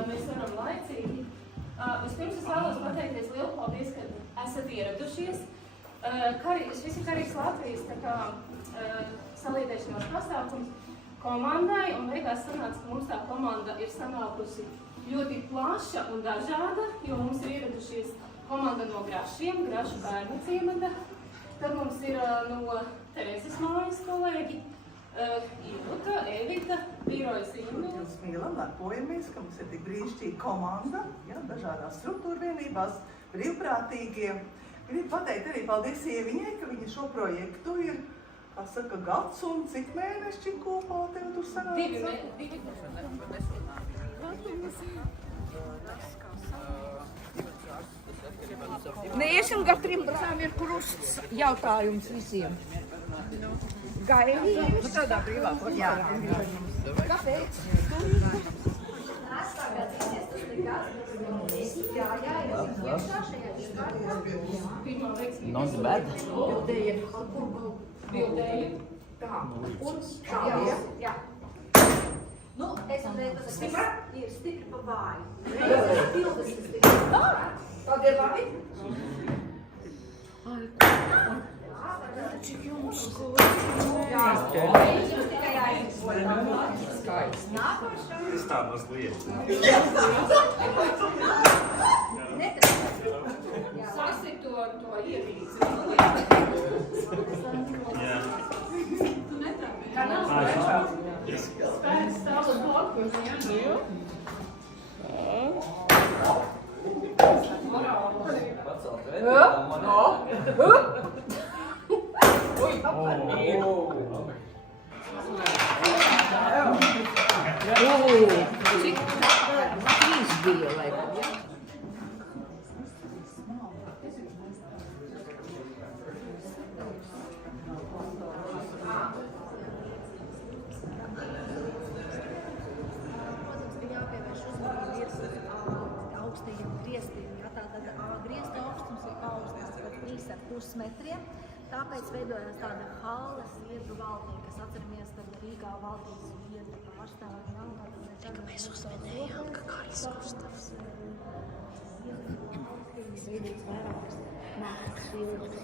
lai mēs varam laicīgi. Vispirms es vēlos pateikties lielu paldies, ka esat ieradušies. Šis ir Karīgas Latvijas saliedēšanās pasākums komandai, un beigās sanāca, ka mums tā komanda ir sanākusi ļoti plaša un dažāda, jo mums ir ieradušies komanda no Grašiem, Grašu bērnu ciemata. Tad mums ir no Terezes mājas kolēģi, Iluta, Evita, Vīrojas Indu. Mēs mīlam, lepojamies, ka mums ir tik brīnišķīga komanda, ja, dažādās struktūra vienībās, brīvprātīgie. Gribu pateikt arī paldies Ieviņai, ka viņa šo projektu ir, kā saka, gads un cik mēneši kopā tev tur sanāca? 2 mēneši. Neiesim gar 13 ir krusts jautājums visiem. Gaidījums? Nu tādā brīvā formā. Kāpēc? Not bad. Bildēju. Tā. Un jā. Nu, es uzreiz ir stipri pa vāju. 20 stipri pa vāju. Tad ir labi? Cik jums Jā, tikai skaisti. Es tā mazliet. Sasi to ievīci. Jā. Kā nav spēks stāv uz blokos, jā? Cik trīs bija, laikam, ja? augstajiem griestiem. Ja? Tātad griezta augstums ir paaugstināts par 3,5 metriem. Tāpēc veidojās tāda halles viedru valdība, kas atceramies tad Rīgā valdīs viedru pārstāvji. Ja? Tika mēs uzminējām, ka Kāris Gustavs. Veidīts vairākas mākslas bildes.